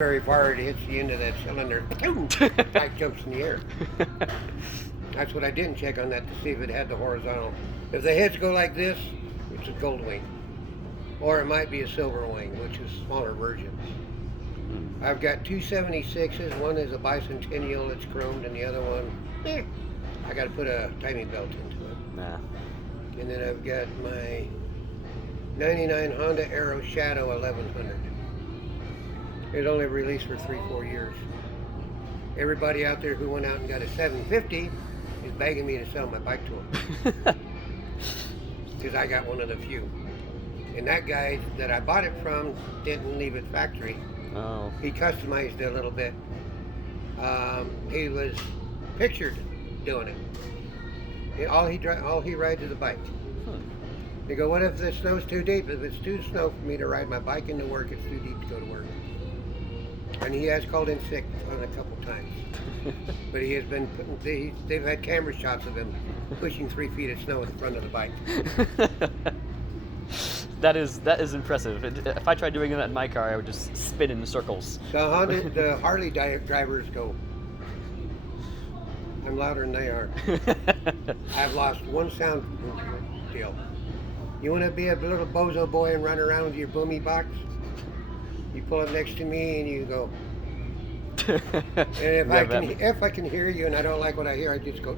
very far, it hits the end of that cylinder. Bike jumps in the air. That's what I didn't check on that to see if it had the horizontal. If the heads go like this, it's a gold wing. Or it might be a silver wing, which is a smaller version. I've got two 76s. One is a bicentennial that's chromed, and the other one, I got to put a timing belt into it. Nah. And then I've got my 99 Honda Aero Shadow 1100. It only released for 3-4 years. Everybody out there who went out and got a 750 is begging me to sell my bike to them. Because I got one of the few. And that guy that I bought it from didn't leave it factory. Oh. He customized it a little bit. He was pictured doing it. All he rides is a bike. They go, what if the snow's too deep? If it's too snow for me to ride my bike into work, it's too deep to go to work. And he has called in sick on a couple times. But he has been, they've had camera shots of him pushing 3 feet of snow in front of the bike. That is impressive. If I tried doing that in my car, I would just spin in circles. The Harley drivers go, I'm louder than they are. I've lost one sound deal. You want to be a little bozo boy and run around with your boomy box? You pull up next to me and you go. And if I can hear you and I don't like what I hear, I just go.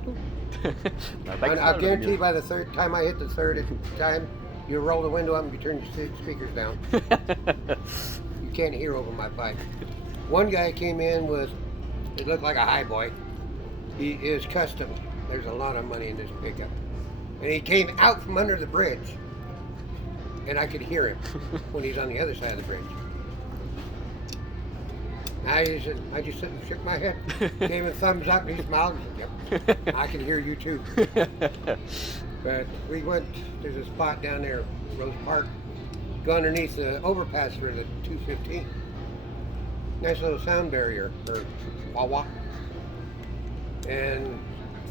I guarantee by the third time I hit the third time, you roll the window up and you turn the speakers down. You can't hear over my bike. One guy came in with, it looked like a high boy. He is custom. There's a lot of money in this pickup. And he came out from under the bridge. And I could hear him when he's on the other side of the bridge. I just sit and shook my head, gave him a thumbs up, and he smiled and said, yep, I can hear you too. But we went, there's a spot down there, Rose Park, go underneath the overpass for the 215. Nice little sound barrier, or wah-wah. And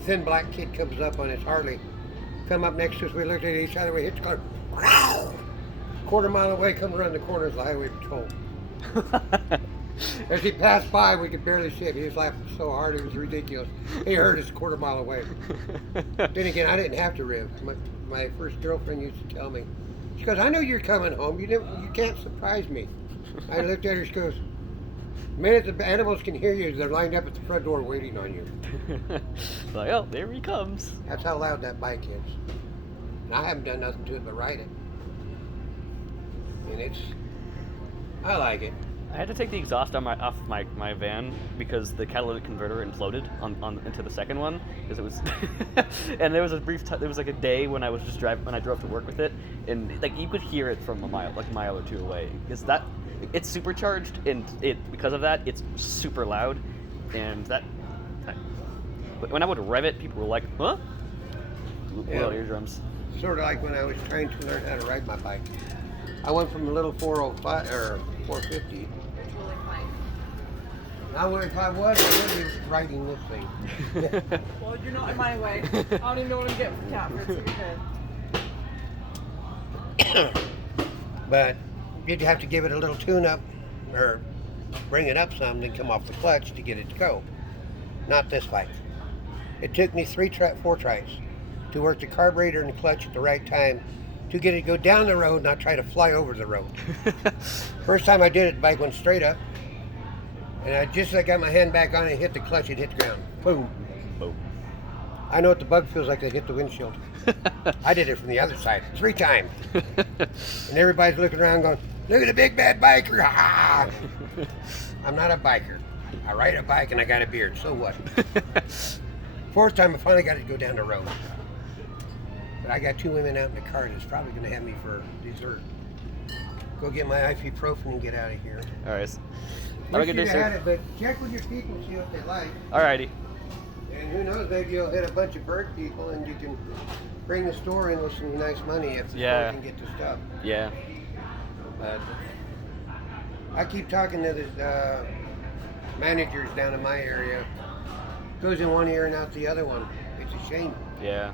thin black kid comes up on his Harley, come up next to us, we looked at each other, we hit the car, wow! Quarter mile away, come around the corner is the highway patrol. As he passed by, we could barely see it. He was laughing so hard, it was ridiculous. He heard us a quarter mile away. Then again, I didn't have to riv. My first girlfriend used to tell me, she goes, I know you're coming home. You can't surprise me. I looked at her, she goes, the minute the animals can hear you, they're lined up at the front door waiting on you. Like, oh, there he comes. That's how loud that bike is. And I haven't done nothing to it but ride it. And I like it. I had to take the exhaust off my van because the catalytic converter imploded on into the second one because it was, and there was a there was like a day when I was just when I drove to work with it, and like you could hear it from a mile or two away. Because it's supercharged, and because of that it's super loud, and but when I would rev it, people were like, huh? Little eardrums. Sort of like when I was trying to learn how to ride my bike. I went from a little 405 or 450. Now, if I was, I would be riding this thing. Well, you're not in my way. I don't even know what I'm getting from Catford, so you're good. But you'd have to give it a little tune-up, or bring it up some, then come off the clutch to get it to go. Not this bike. It took me 4 tries to work the carburetor and the clutch at the right time to get it to go down the road, not try to fly over the road. First time I did it, the bike went straight up. And I got my hand back on it, hit the clutch, it hit the ground. Boom. Boom. I know what the bug feels like to hit the windshield. I did it from the other side 3 times. And everybody's looking around going, look at the big bad biker. I'm not a biker. I ride a bike and I got a beard, so what? 4th time I finally got it to go down the road. But I got 2 women out in the car that's probably going to have me for dessert. Go get my ibuprofen and get out of here. All right. Have a good day, sir. But check with your people, see what they like. Alrighty. And who knows, maybe you'll hit a bunch of bird people and you can bring the store in with some nice money if you can get the stuff. Yeah. But I keep talking to the managers down in my area. Goes in one ear and out the other one. It's a shame. Yeah.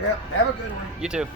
Yep, have a good one. You too.